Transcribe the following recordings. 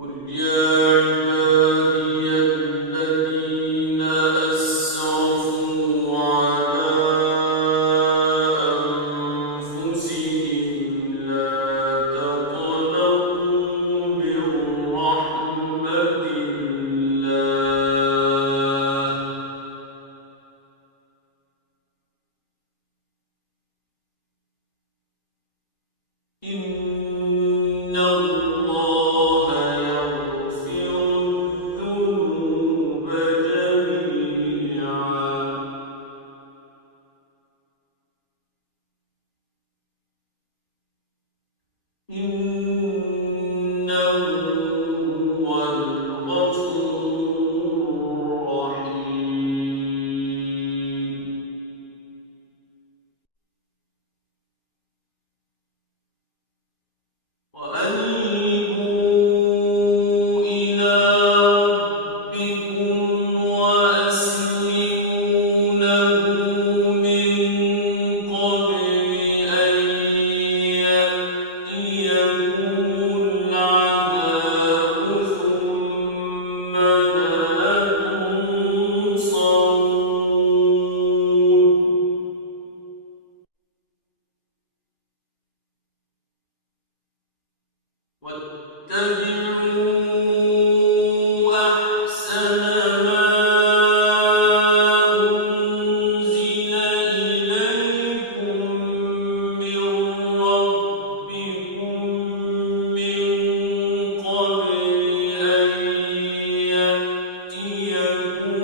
قل يا عبادي الذين أسرفوا على أنفسهم لا تقنطوا من رحمة الله إن الله يغفر الذنوب جميعا إنه هو الغفور الرحيم وأنيبوا إلى ربكم وأسلموا له من قبل أن يأتيكم العذاب ثم لا تنصرون واتبعوا أحسن ما أنزل إليكم من ربكم من قبل أن يأتيكم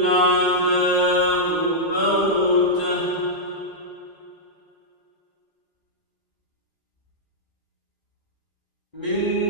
العذاب بغتة من